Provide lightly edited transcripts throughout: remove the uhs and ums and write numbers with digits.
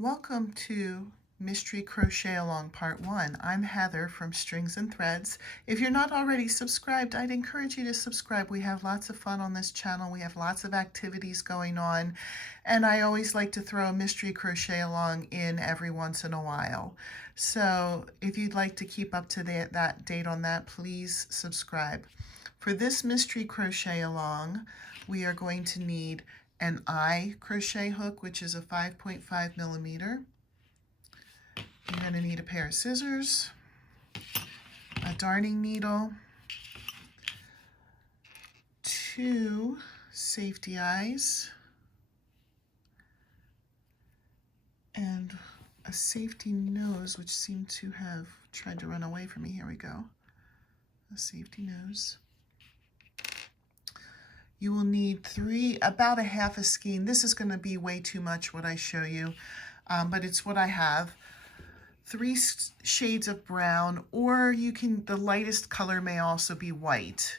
Welcome to Mystery Crochet Along Part 1. I'm Heather from Strings and Threads. If you're not already subscribed, I'd encourage you to subscribe. We have lots of fun on this channel. We have lots of activities going on, and I always like to throw a Mystery Crochet Along in every once in a while. So if you'd like to keep up to date on that, please subscribe. For this Mystery Crochet Along, we are going to need an eye crochet hook, which is a 5.5 millimeter. You're going to need a pair of scissors, a darning needle, 2 safety eyes, and a safety nose, which seemed to have tried to run away from me. Here we go. A safety nose. You will need about a half a skein. This is going to be way too much what I show you, but it's what I have. 3 shades of brown, or the lightest color may also be white.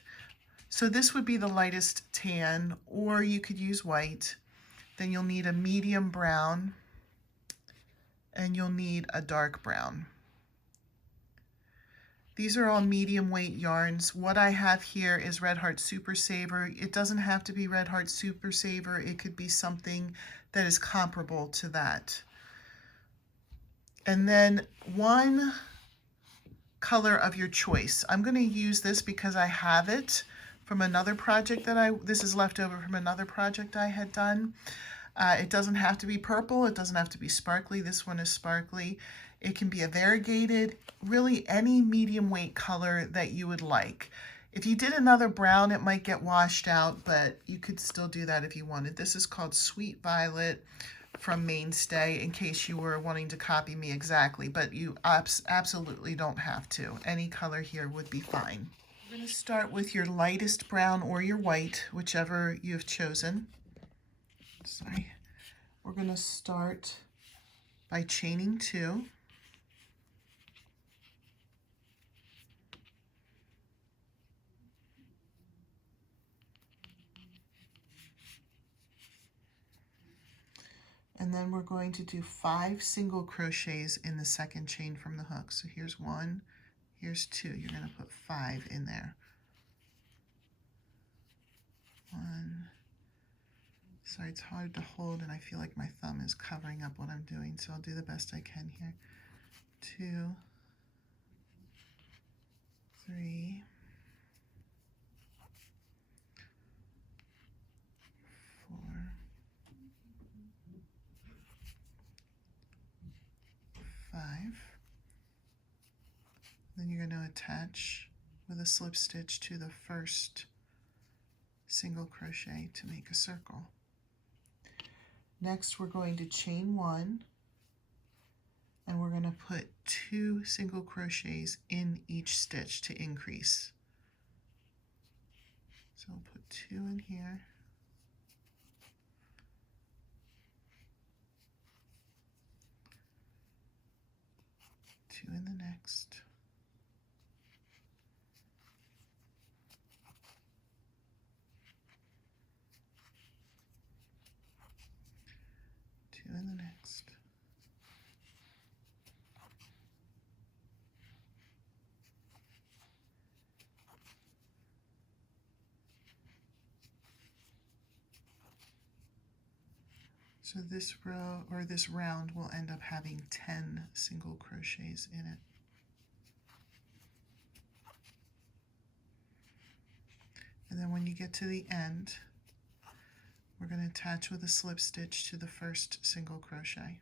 So this would be the lightest tan, or you could use white. Then you'll need a medium brown, and you'll need a dark brown. These are all medium weight yarns. What I have here is Red Heart Super Saver. It doesn't have to be Red Heart Super Saver. It could be something that is comparable to that. And then one color of your choice. I'm going to use this because I have it from another project this is left over from another project I had done. It doesn't have to be purple. It doesn't have to be sparkly. This one is sparkly. It can be a variegated, really any medium weight color that you would like. If you did another brown, it might get washed out, but you could still do that if you wanted. This is called Sweet Violet from Mainstay, in case you were wanting to copy me exactly, but you absolutely don't have to. Any color here would be fine. We're going to start with your lightest brown or your white, whichever you've chosen. Sorry. We're going to start by chaining 2. And then we're going to do 5 single crochets in the second chain from the hook. So here's 1, here's 2. You're going to put 5 in there. 1. Sorry, it's hard to hold, and I feel like my thumb is covering up what I'm doing, so I'll do the best I can here. 2, 3, 4, 5. Then you're going to attach with a slip stitch to the first single crochet to make a circle. Next, we're going to chain 1, and we're going to put 2 single crochets in each stitch to increase. So we'll put 2 in here. 2 in the next. 2 in the next. So this row, or this round, will end up having 10 single crochets in it. And then when you get to the end, we're going to attach with a slip stitch to the first single crochet.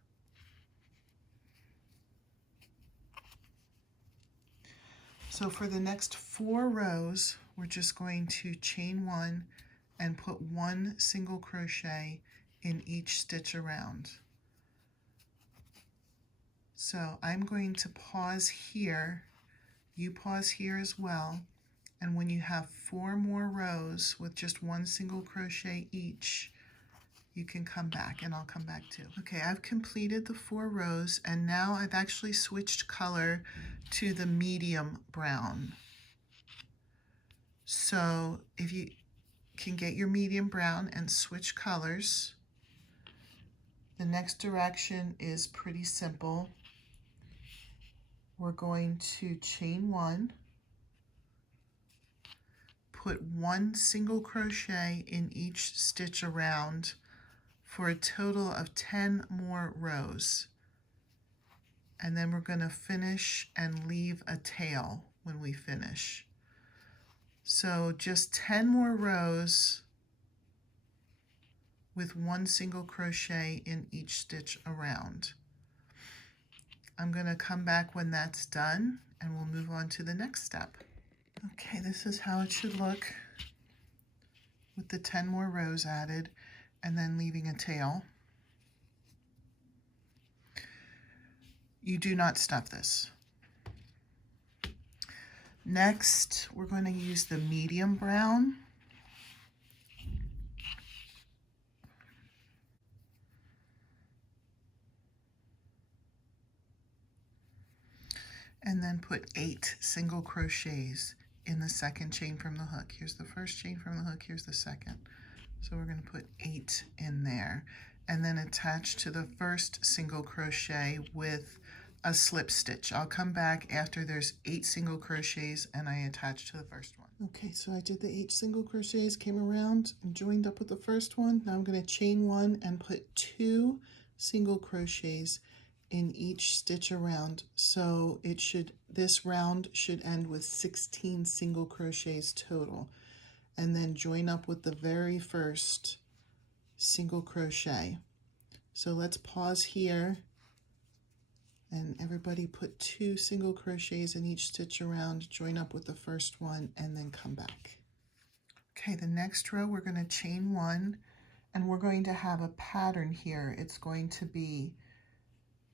So for the next 4 rows, we're just going to chain 1 and put 1 single crochet in each stitch around. So I'm going to pause here. You pause here as well. And when you have 4 more rows with just 1 single crochet each, you can come back, and I'll come back too. Okay, I've completed the 4 rows, and now I've actually switched color to the medium brown. So if you can get your medium brown and switch colors, The next direction is pretty simple. We're going to chain 1, put 1 single crochet in each stitch around for a total of 10 more rows. And then we're going to finish and leave a tail when we finish. So just 10 more rows with 1 single crochet in each stitch around. I'm going to come back when that's done and we'll move on to the next step. Okay, this is how it should look with the 10 more rows added and then leaving a tail. You do not stuff this. Next, we're going to use the medium brown. And then put 8 single crochets in the second chain from the hook. Here's the first chain from the hook, here's the second. So we're going to put 8 in there and then attach to the first single crochet with a slip stitch. I'll come back after there's 8 single crochets and I attach to the first one. Okay, so I did the 8 single crochets, came around and joined up with the first one. Now I'm going to chain 1 and put 2 single crochets in each stitch around. So it should, this round should end with 16 single crochets total. And then join up with the very first single crochet. So let's pause here and everybody put 2 single crochets in each stitch around, join up with the first one, and then come back. Okay, the next row we're going to chain 1 and we're going to have a pattern here. It's going to be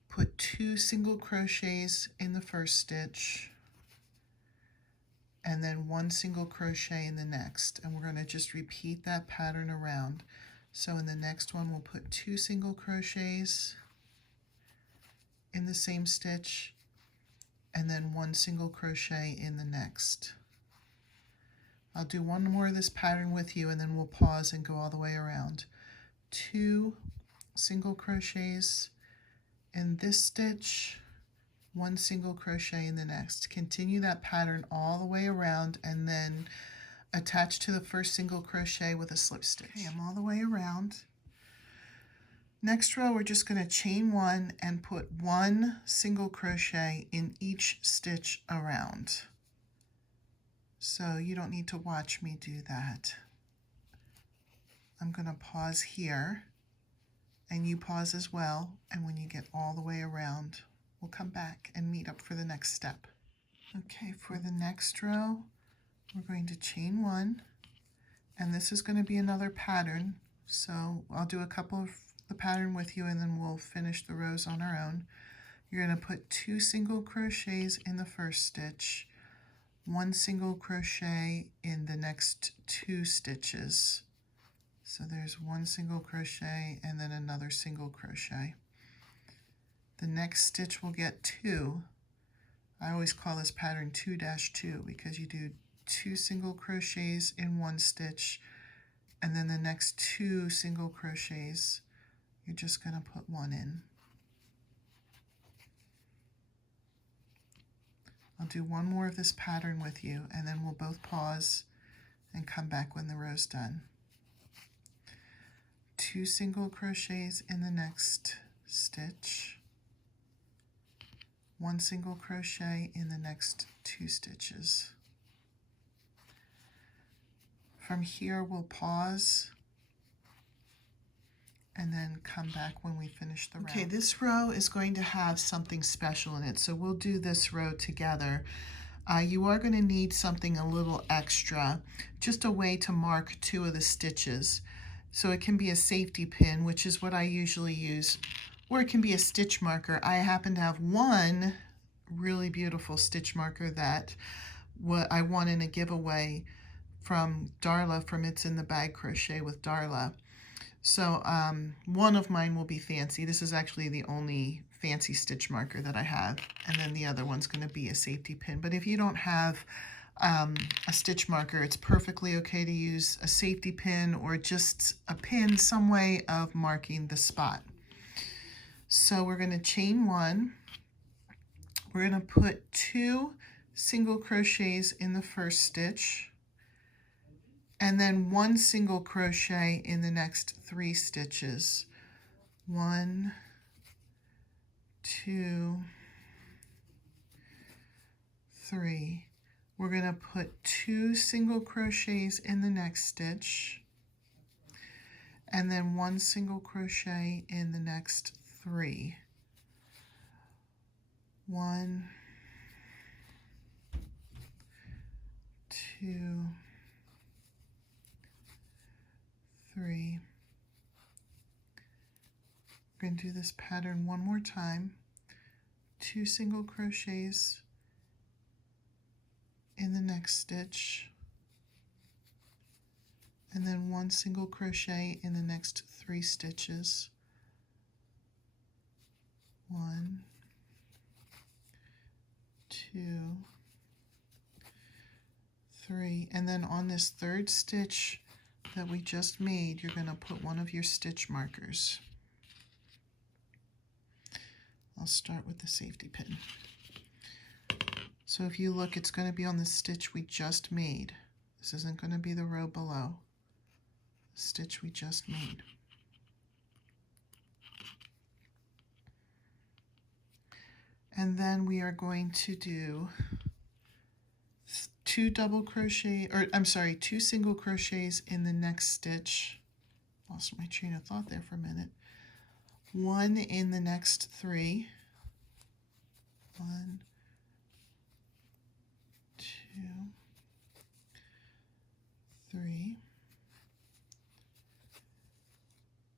put 2 single crochets in the first stitch and then 1 single crochet in the next, and we're going to just repeat that pattern around. So in the next one we'll put 2 single crochets in the same stitch and then 1 single crochet in the next. I'll do one more of this pattern with you and then we'll pause and go all the way around. 2 single crochets in this stitch, 1 single crochet in the next. Continue that pattern all the way around and then attach to the first single crochet with a slip stitch. Okay, I'm all the way around. Next row we're just going to chain 1 and put 1 single crochet in each stitch around. So you don't need to watch me do that. I'm going to pause here and you pause as well, and when you get all the way around we'll come back and meet up for the next step. Okay, for the next row we're going to chain 1 and this is going to be another pattern, so I'll do a couple of the pattern with you and then we'll finish the rows on our own. You're going to put 2 single crochets in the first stitch, 1 single crochet in the next 2 stitches. So there's 1 single crochet and then another single crochet. The next stitch will get 2. I always call this pattern 2-2 because you do 2 single crochets in 1 stitch and then the next 2 single crochets you're just going to put 1 in. I'll do one more of this pattern with you and then we'll both pause and come back when the row's done. 2 single crochets in the next stitch, 1 single crochet in the next 2 stitches. From here we'll pause and then come back when we finish the row. Okay, this row is going to have something special in it, so we'll do this row together. You are going to need something a little extra, just a way to mark 2 of the stitches. So it can be a safety pin, which is what I usually use, or it can be a stitch marker. I happen to have one really beautiful stitch marker that I won in a giveaway from Darla from It's in the Bag Crochet with Darla. So one of mine will be fancy. This is actually the only fancy stitch marker that I have, and then the other one's going to be a safety pin. But if you don't have a stitch marker, it's perfectly okay to use a safety pin or just a pin, some way of marking the spot. So we're going to chain 1. We're going to put 2 single crochets in the first stitch, and then 1 single crochet in the next 3 stitches. 1, 2, 3. We're going to put 2 single crochets in the next stitch, and then 1 single crochet in the next 3. 1, 2, 3. We're going to do this pattern one more time. 2 single crochets in the next stitch, and then 1 single crochet in the next 3 stitches. 1, 2, 3, and then on this third stitch that we just made, you're going to put one of your stitch markers. I'll start with the safety pin. So if you look, it's going to be on the stitch we just made. This isn't going to be the row below. The stitch we just made. And then we are going to do 2 single crochets in the next stitch. Lost my train of thought there for a minute. 1 in the next 3. 1, 2, 3.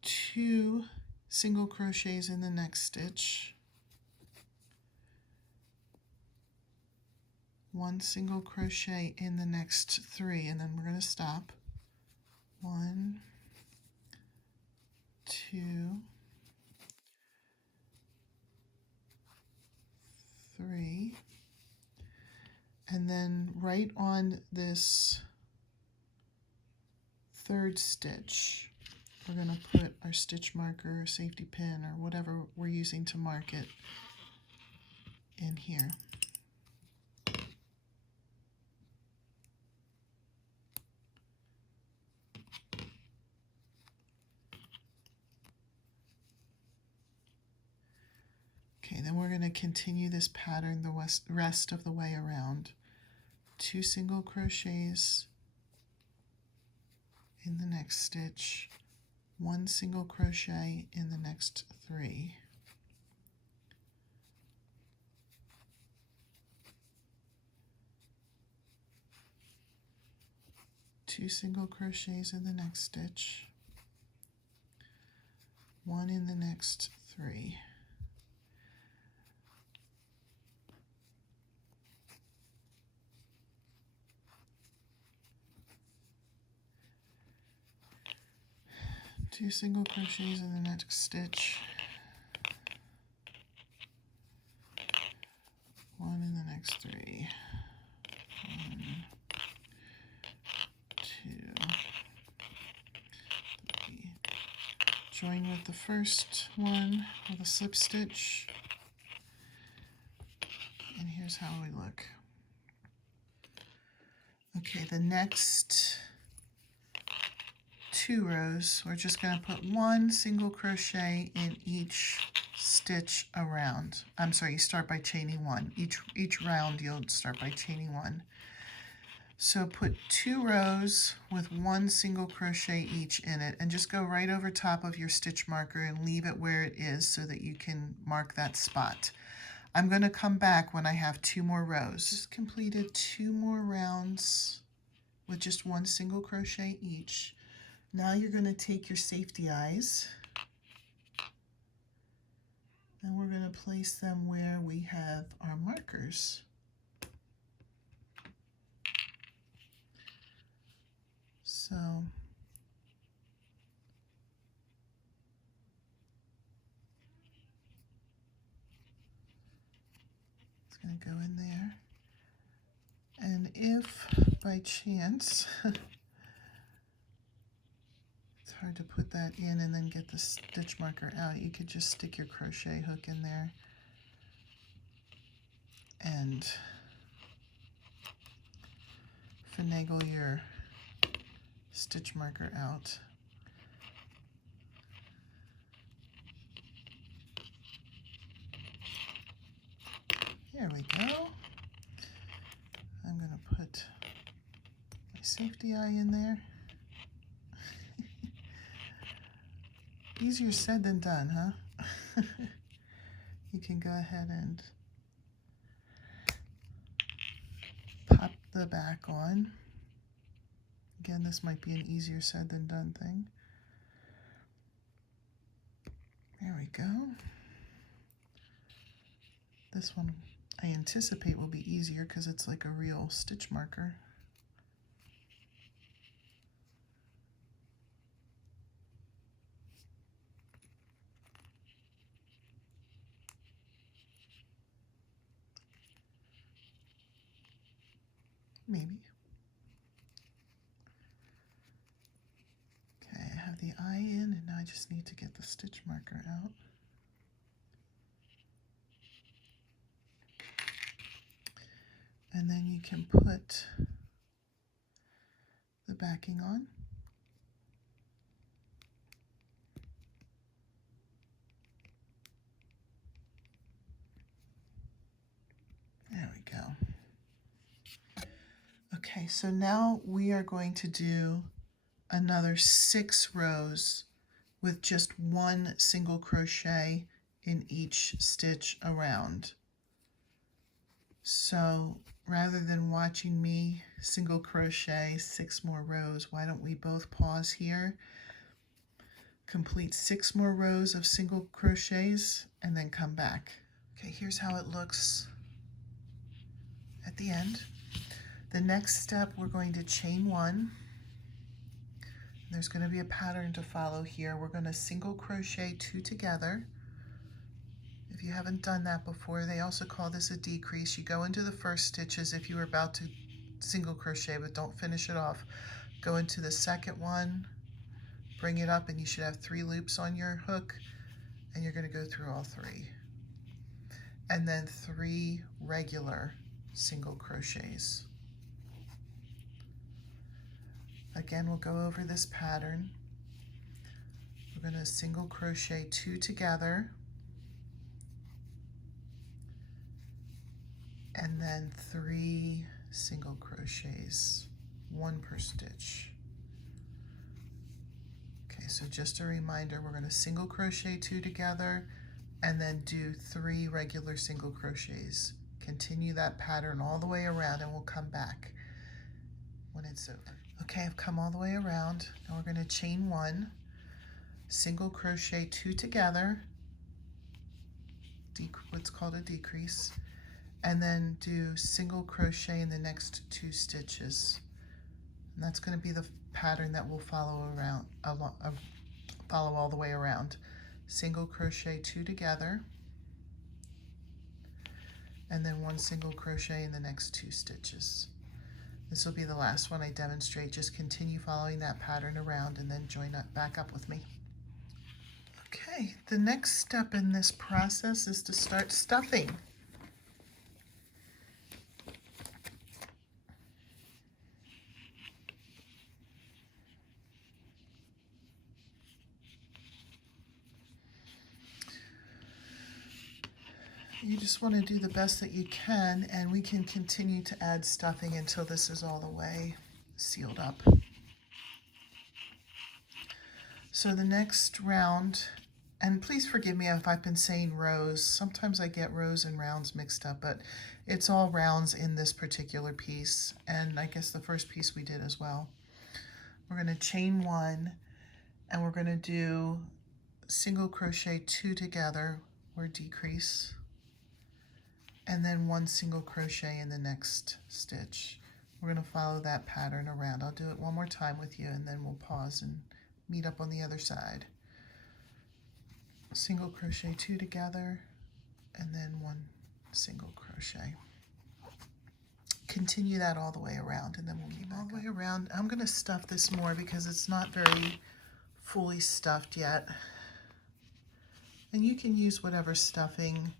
2 single crochets in the next stitch. 1 single crochet in the next 3, and then we're going to stop. 1, 2, 3, and then right on this third stitch, we're going to put our stitch marker or safety pin or whatever we're using to mark it in here. Okay, then we're going to continue this pattern the rest of the way around. 2 single crochets in the next stitch, 1 single crochet in the next 3. 2 single crochets in the next stitch, 1 in the next 3. 2 single crochets in the next stitch, 1 in the next 3. 1, 2, 3. Join with the first one with a slip stitch, and here's how we look. Okay, the next 2 rows, we're just going to put 1 single crochet in each stitch around. I'm sorry, you start by chaining 1. Each round you'll start by chaining 1. So put 2 rows with 1 single crochet each in it, and just go right over top of your stitch marker and leave it where it is so that you can mark that spot. I'm going to come back when I have 2 more rows. Just completed 2 more rounds with just 1 single crochet each. Now you're going to take your safety eyes and we're going to place them where we have our markers. So it's going to go in there. And if by chance, it's hard to put that in and then get the stitch marker out. You could just stick your crochet hook in there and finagle your stitch marker out. Here we go. I'm going to put my safety eye in there. Easier said than done, huh? You can go ahead and pop the back on. Again, this might be an easier said than done thing. There we go. This one I anticipate will be easier because it's like a real stitch marker. Maybe. Okay, I have the eye in, and now I just need to get the stitch marker out. And then you can put the backing on. There we go. Okay, so now we are going to do another 6 rows with just 1 single crochet in each stitch around. So rather than watching me single crochet 6 more rows, why don't we both pause here, complete 6 more rows of single crochets, and then come back. Okay, here's how it looks at the end. The next step, we're going to chain 1. There's going to be a pattern to follow here. We're going to single crochet 2 together. If you haven't done that before, they also call this a decrease. You go into the first stitch as if you were about to single crochet, but don't finish it off. Go into the second one, bring it up, and you should have 3 loops on your hook, and you're going to go through all 3. And then 3 regular single crochets. Again, we'll go over this pattern. We're going to single crochet 2 together, and then 3 single crochets, 1 per stitch. Okay, so just a reminder, we're going to single crochet 2 together and then do 3 regular single crochets. Continue that pattern all the way around, and we'll come back when it's over. Okay, I've come all the way around. Now we're going to chain 1, single crochet 2 together, what's called a decrease, and then do single crochet in the next 2 stitches. And that's going to be the pattern that will follow around, follow all the way around. Single crochet 2 together, and then 1 single crochet in the next 2 stitches. This will be the last one I demonstrate. Just continue following that pattern around and then join up, back up with me. Okay, the next step in this process is to start stuffing. You just want to do the best that you can, and we can continue to add stuffing until this is all the way sealed up. So the next round, and please forgive me if I've been saying rows. Sometimes I get rows and rounds mixed up, but it's all rounds in this particular piece, and I guess the first piece we did as well. We're going to chain 1, and we're going to do single crochet 2 together, or decrease, and then 1 single crochet in the next stitch. We're going to follow that pattern around. I'll do it one more time with you, and then we'll pause and meet up on the other side. Single crochet 2 together, and then 1 single crochet. Continue that all the way around, and then we'll keep all the way around. I'm going to stuff this more because it's not very fully stuffed yet. And you can use whatever stuffing,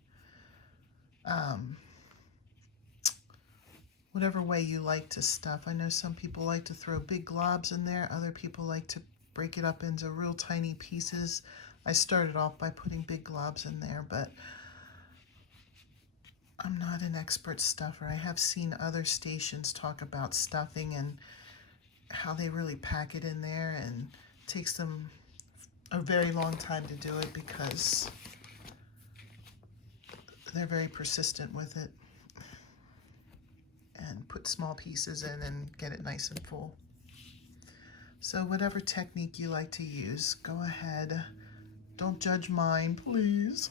whatever way you like to stuff. I know some people like to throw big globs in there. Other people like to break it up into real tiny pieces. I started off by putting big globs in there, but I'm not an expert stuffer. I have seen other stations talk about stuffing and how they really pack it in there, and it takes them a very long time to do it because they're very persistent with it, and put small pieces in and get it nice and full. So whatever technique you like to use, go ahead. Don't judge mine, please.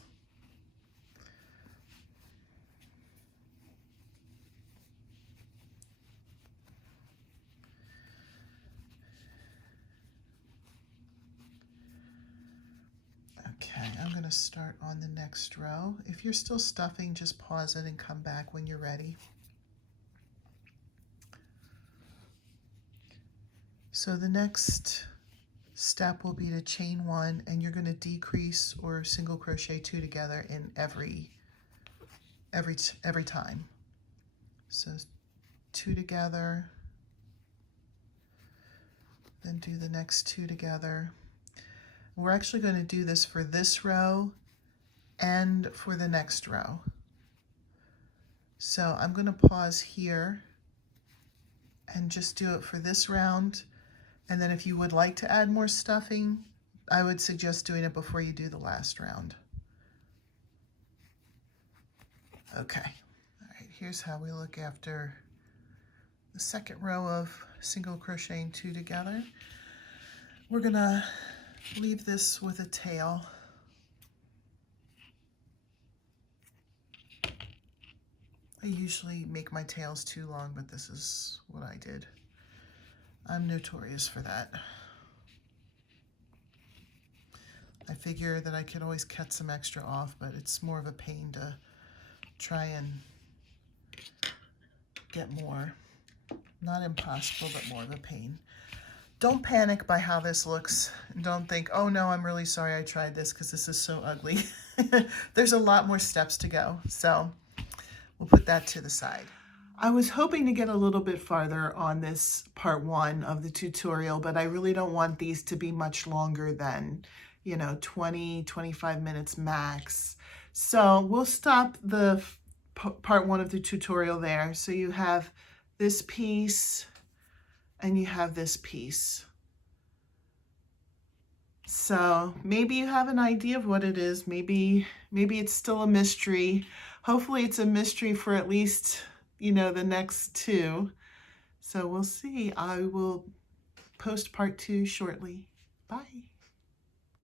Okay, I'm going to start on the next row. If you're still stuffing, just pause it and come back when you're ready. So the next step will be to chain 1, and you're going to decrease or single crochet 2 together in every time. So 2 together, then do the next 2 together. We're actually going to do this for this row and for the next row. So I'm going to pause here and just do it for this round. And then if you would like to add more stuffing, I would suggest doing it before you do the last round. Okay, all right, here's how we look after the second row of single crocheting 2 together. We're gonna leave this with a tail. I usually make my tails too long, but this is what I did. I'm notorious for that. I figure that I could always cut some extra off, but it's more of a pain to try and get more. Not impossible, but more of a pain. Don't panic by how this looks. Don't think, oh no, I'm really sorry I tried this because this is so ugly. There's a lot more steps to go, so we'll put that to the side. I was hoping to get a little bit farther on this part 1 of the tutorial, but I really don't want these to be much longer than, 20, 25 minutes max. So we'll stop the part 1 of the tutorial there. So you have this piece and you have this piece. So maybe you have an idea of what it is. Maybe it's still a mystery. Hopefully it's a mystery for at least the next 2. So we'll see. I will post part 2 shortly. Bye.